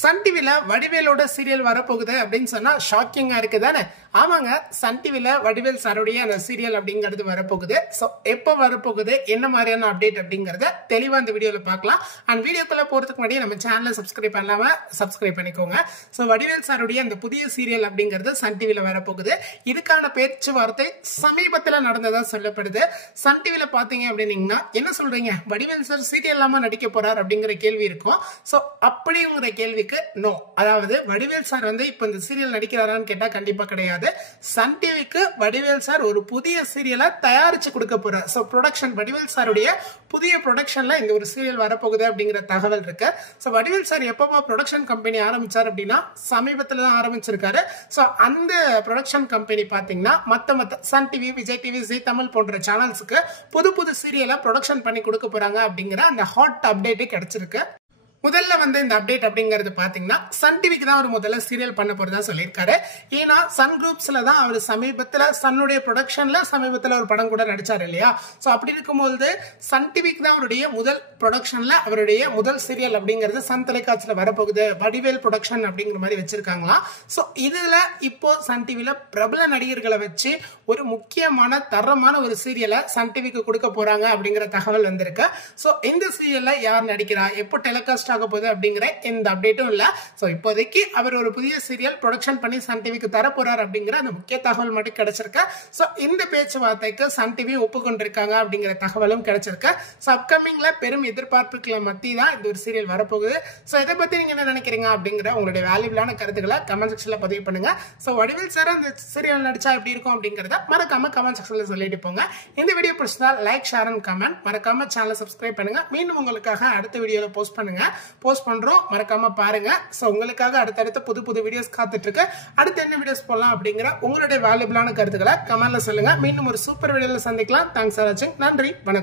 Sun டிவில வடிவேலோட serial வரப்போகுது அப்படின்னு சொன்னா ஷாக்கிங்கா இருக்கு தானே? ஆமாங்க, சன் டிவில வடிவேல் சாருடைய அந்த சீரியல் அப்படிங்கிறது வரப்போகுது. ஸோ எப்போ வரப்போகுது, என்ன மாதிரியான அப்டேட் அப்படிங்கறத தெளிவா இந்த வீடியோல பார்க்கலாம். அண்ட் வீடியோக்குள்ள போறதுக்கு முன்னாடி நம்ம சேனலை சப்ஸ்கிரைப் பண்ணாம சப்ஸ்கிரைப் பண்ணிக்கோங்க. ஸோ வடிவேல் சாருடைய அந்த புதிய சீரியல் அப்படிங்கிறது சன் டிவில வரப்போகுது. இதுக்கான பேச்சுவார்த்தை சமீபத்தில் நடந்ததா சொல்லப்படுது. சன் டிவில பாத்தீங்க அப்படின்னீங்கன்னா என்ன சொல்றீங்க, வடிவேல் சார் சீரியல் இல்லாம நடிக்க போறார் அப்படிங்கிற கேள்வி இருக்கும். ஸோ அப்படிங்கிற கேள்விக்கு நோ, அதாவது வடிவேல் சார் வந்து இப்ப இந்த சீரியல் நடிக்கிறாரான்னு கேட்டா கண்டிப்பா கிடையாது. சன் டிவிக்கு வடிவேல் சார் ஒரு புதிய சீரியலை தயாரிச்சு கொடுக்க போறார். சோ ப்ரொடக்ஷன் வடிவேல் சாருடைய புதிய ப்ரொடக்ஷன்ல இந்த ஒரு சீரியல் வரப்போகுது அப்படிங்கிற தகவல் இருக்கு. சோ வடிவேல் சார் எப்பமா ப்ரொடக்ஷன் கம்பெனி ஆரம்பிச்சார் அப்படின்னா சமீபத்துல தான் ஆரம்பிச்சிருக்காரு. சோ அந்த ப்ரொடக்ஷன் கம்பெனி பாத்தீங்கன்னா மத்த Sun TV, Vijay TV, Zee Tamil போன்ற சேனல்ஸுக்கு புது சீரியலை ப்ரொடக்ஷன் பண்ணி கொடுக்க போறாங்க அப்படிங்கிற அந்த ஹாட் அப்டேட் கிடைச்சிருக்கு. முதல்ல வந்து இந்த அப்டேட் அப்படிங்கிறது பாத்தீங்கன்னா சன் டிவிக்கு தான் அவர் முதல்ல சீரியல் பண்ண போறதா சொல்லியிருக்காரு. ஏன்னா சன் குரூப்ஸ்ல தான் அவர் சமீபத்துல சன்னுடைய ப்ரொடக்ஷன்ல சமீபத்துல ஒரு படம் கூட நடிச்சாரு இல்லையா? சோ அப்படி இருக்கும்போது சன் டிவிக்கு தான் அவருடைய முதல் ப்ரொடக்ஷன்ல அவருடைய முதல் சீரியல் அப்படிங்கிறது சன் தொலைக்காட்சியில வரப்போகுது, வடிவேல் ப்ரொடக்ஷன் அப்படிங்கிற மாதிரி வச்சிருக்காங்களாம். சோ இதுல இப்போ சன் டிவில பிரபல நடிகர்களை வச்சு ஒரு முக்கியமான தரமான ஒரு சீரியலை சன் டிவிக்கு கொடுக்க போறாங்க அப்படிங்கிற தகவல் வந்திருக்கு. சோ இந்த சீரியல்ல யார் நடிக்கிறா, எப்போ டெலிகாஸ்ட் ஆக போகுது அப்படிங்கிற எந்த அப்டேட்டும் இல்ல. சோ இப்போதைக்கு அவர் ஒரு புதிய சீரியல் ப்ரொடக்ஷன் பண்ணி சன் டிவிக்கு தர போறார் அப்படிங்கிற அந்த முக்கிய தகவல் மட்டும் கிடைச்சிருக்கு. சோ இந்த பேச்சுவார்த்தைக்கு சன் டிவி ஒப்புக்கொண்டிருக்காங்க அப்படிங்கிற தகவலும் கிடைச்சிருக்கு. சோ அப்கமிங்ல பெரும் எதிர்பார்ப்புகளை மத்திய தான் இந்த ஒரு சீரியல் வரப்போகுது. சோ இதை பத்தி நீங்க என்ன நினைக்கிறீங்க அப்படிங்கிற உங்களுடைய வேல்யூபிளான கருத்துக்களை கமெண்ட் செக்ஷன்ல பதிவு பண்ணுங்க. சோ வடிவேல் சார் அந்த சீரியல் நடிச்சா எப்படி இருக்கும் அப்படிங்கறத மறக்காம கமெண்ட் செக்ஷன்ல சொல்லிட்டு போங்க. இந்த வீடியோ பிடிச்சா லைக், ஷேர் அண்ட் கமெண்ட். மறக்காம சேனலை சப்ஸ்கிரைப் பண்ணுங்க. மீண்டும் உங்களுக்காக அடுத்த வீடியோல போஸ்ட் பண்றோம், மறக்காம பாருங்க. சோ உங்களுக்காக அடுத்தடுத்த புது வீடியோஸ் காத்துட்டு இருக்கு. அடுத்து என்ன வீடியோஸ் போடலாம் அப்படிங்கிற உங்களுடைய வேல்யூபிளான கருத்துக்களை கமெண்ட்ல சொல்லுங்க. மீண்டும் ஒரு சூப்பர் வீடியோல சந்திக்கலாம். தேங்க்ஸ் ஃபார் வாட்சிங். நன்றி, வணக்கம்.